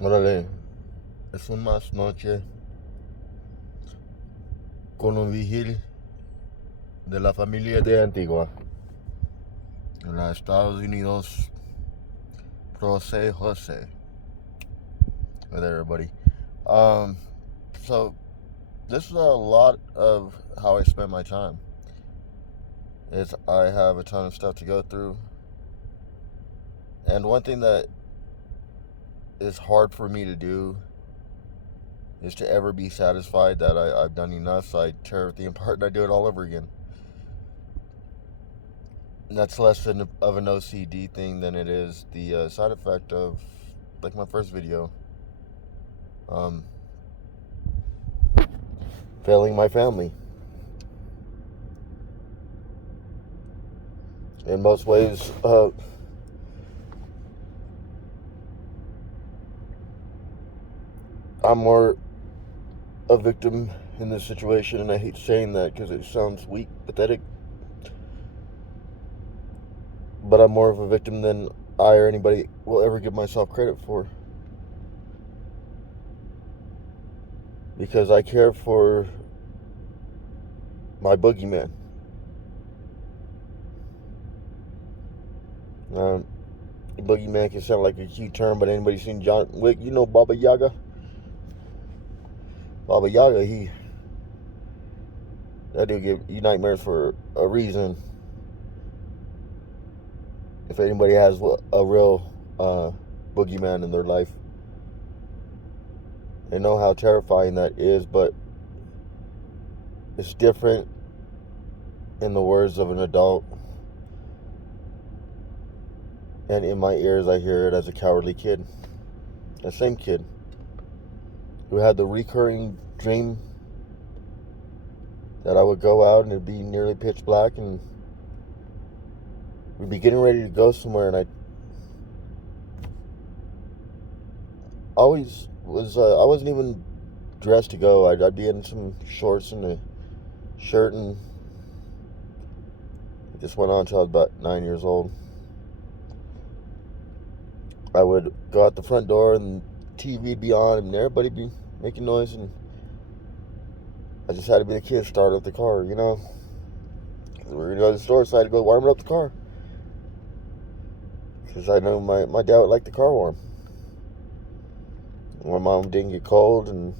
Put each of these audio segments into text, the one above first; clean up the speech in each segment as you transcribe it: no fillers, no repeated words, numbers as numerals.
Órale, es un más noche con un vigil de la familia de Antigua en los Estados Unidos. Jose Jose. Hey there, everybody. Um, so this is a lot of how I spend my time. Is I have a ton of stuff to go through, and one thing that is hard for me to do is to ever be satisfied that I've done enough. So I tear everything apart and I do it all over again. And that's less of an OCD thing than it is the side effect of, like, my first video, um, failing my family. In most ways, I'm more a victim in this situation, and I hate saying that because it sounds weak, pathetic. But I'm more of a victim than I or anybody will ever give myself credit for. Because I care for my boogeyman. Boogeyman can sound like a cute term, but anybody seen John Wick? You know Baba Yaga? Baba Yaga, that dude give you nightmares for a reason. If anybody has a real boogeyman in their life, they know how terrifying that is, but it's different in the words of an adult. And in my ears, I hear it as a cowardly kid. The same kid who had the recurring dream that I would go out and it'd be nearly pitch black and we'd be getting ready to go somewhere, and I always was, I wasn't even dressed to go. I'd be in some shorts and a shirt, and it just went on until I was about 9 years old. I would go out the front door and TV'd be on and everybody'd be making noise, and I just had to be the kid to start up the car, you know? We were going to go to the store, so I had to go warm up the car. Because I know my dad would like the car warm. My mom didn't get cold, and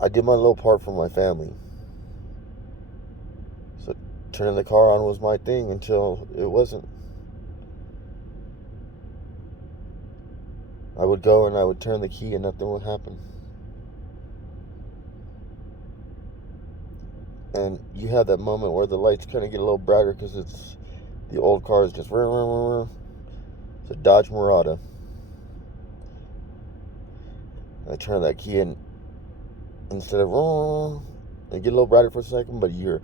I did my little part for my family. So turning the car on was my thing until it wasn't. I would go and I would turn the key and nothing would happen. And you have that moment where the lights kind of get a little brighter because it's the old car is just it's a Dodge Murata. I turn that key in instead of it get a little brighter for a second, but you're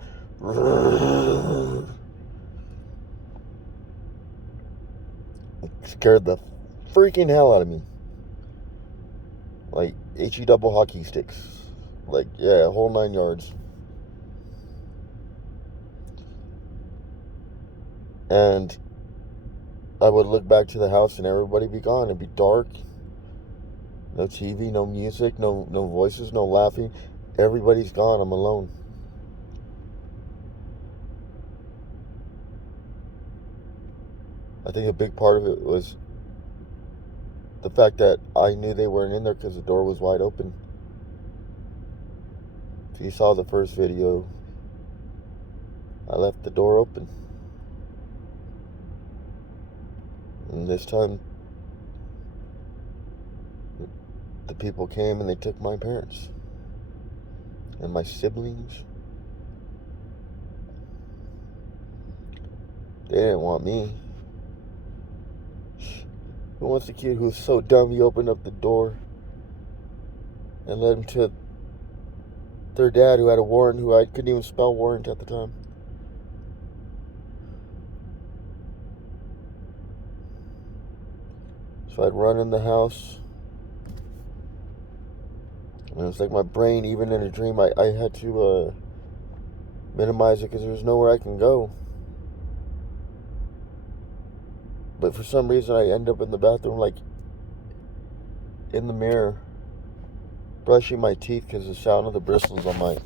scared the freaking hell out of me. Like HE double hockey sticks. Like, yeah, whole 9 yards. And I would look back to the house and everybody be gone. It'd be dark. No TV, no music, no voices, no laughing. Everybody's gone. I'm alone. I think a big part of it was the fact that I knew they weren't in there because the door was wide open. If you saw the first video, I left the door open. And this time, the people came and they took my parents and my siblings. They didn't want me. Who wants a kid who's so dumb he opened up the door and led him to their dad, who had a warrant, who I couldn't even spell warrant at the time? So I'd run in the house, and it was like my brain, even in a dream, I had to minimize it because there's nowhere I can go. But for some reason, I end up in the bathroom like in the mirror brushing my teeth because the sound of the bristles on my